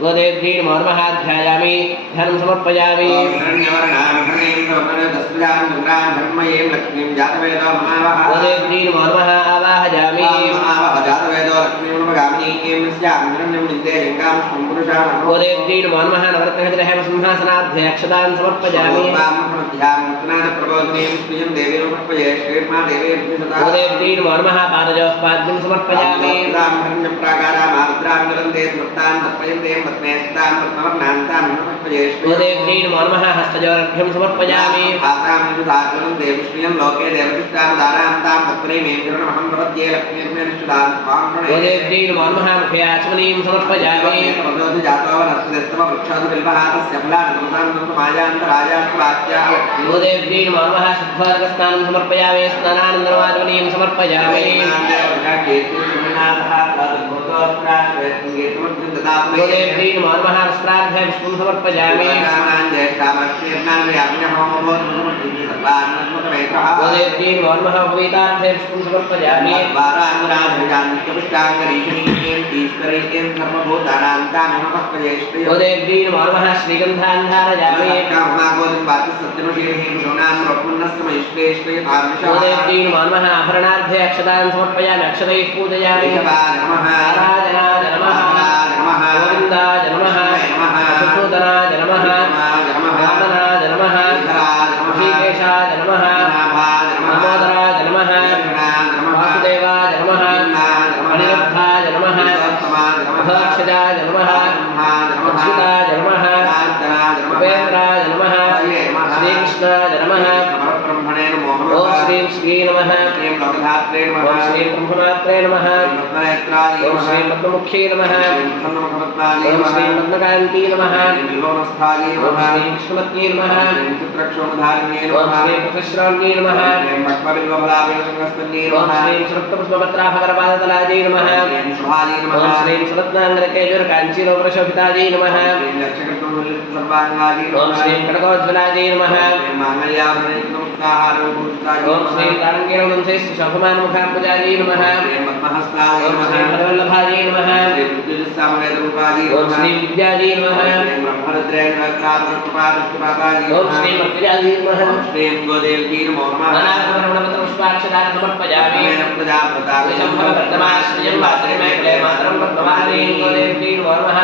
गोदेवी नमो नमः ध्यायामि ध्यानं समर्पयामि गोदेवी नमो नमः आवाहयामि गोदेवी नमो नमः नवरत्नहृदयः सिंहासनाध्यक्षतां समर्पयामि गोदेवी नमो नमः पादयोः पाद्यं समर्पयामि गोदेवी नमो नमः हस्तयोरर्घ्यं समर्पयामि गोदेवी नमो नमः मुखयाचमनीं समर्पयामि गोदेवी नमो नमः शुद्धार्घस्नानं समर्पयामि स्नानानन्दवाचमनीं समर्पयामि गोदेवी नमो नमः वस्त्रार्घ्य पुष्पं समर्पयामि गोदेवी नमो नमः उपवीतार्घ्य पुष्पं समर्पयामि गोदेवी नमो नमः श्रीगन्धान् धारयामि गोदेवी नमो नमः आभरणार्घ्य अक्षतान् समर्पयामि अक्षतैः पूजयामि नारायणाय नमः गोविन्दाय नमः मधुसूदनाय नमः वामनाय नमः ऋषिकेशाय नमः दामोदराय नमः वासुदेवाय नमः अनिरुद्धाय नमः मधोक्षजाय नमः अच्युताय नमः उपेन्द्राय नमः श्रीकृष्णाय नमः ओम श्रीं श्री नमः ओम श्रीं ब्रह्ममात्रे नमः ओम श्रीं पद्ममुख्ये नमः ओम श्रीं पद्मकान्ती नमः ओम श्रीं कृष्णमत्ये नमः ओम श्रीं प्रतिश्राम्ये नमः ओम श्रीं सुरक्तपुष्पपत्राभकरपादतलायै नमः ओम श्रीं सुरत्नाङ्गरकेजुरकाञ्चीलोपरशोभितायै नमः ओम श्रीं कनकोज्ज्वलायै नमः ओम श्रीं तारङ्गेणवंशे शोभमानमुखाम्बुजायै नमः ओम श्रीं पदवल्लभायै नमः ओम श्रीं विद्यायै नमः ओम श्रीं मर्त्यायै नमः श्रीं गोदेवी नमो नमः अनाथवर्णपत्रपुष्पाक्षतान् समर्पयामि शम्भववर्तमाश्रियं वासुदेवैक्ले मातरं पद्मवाणीं गोदेवी नमो नमः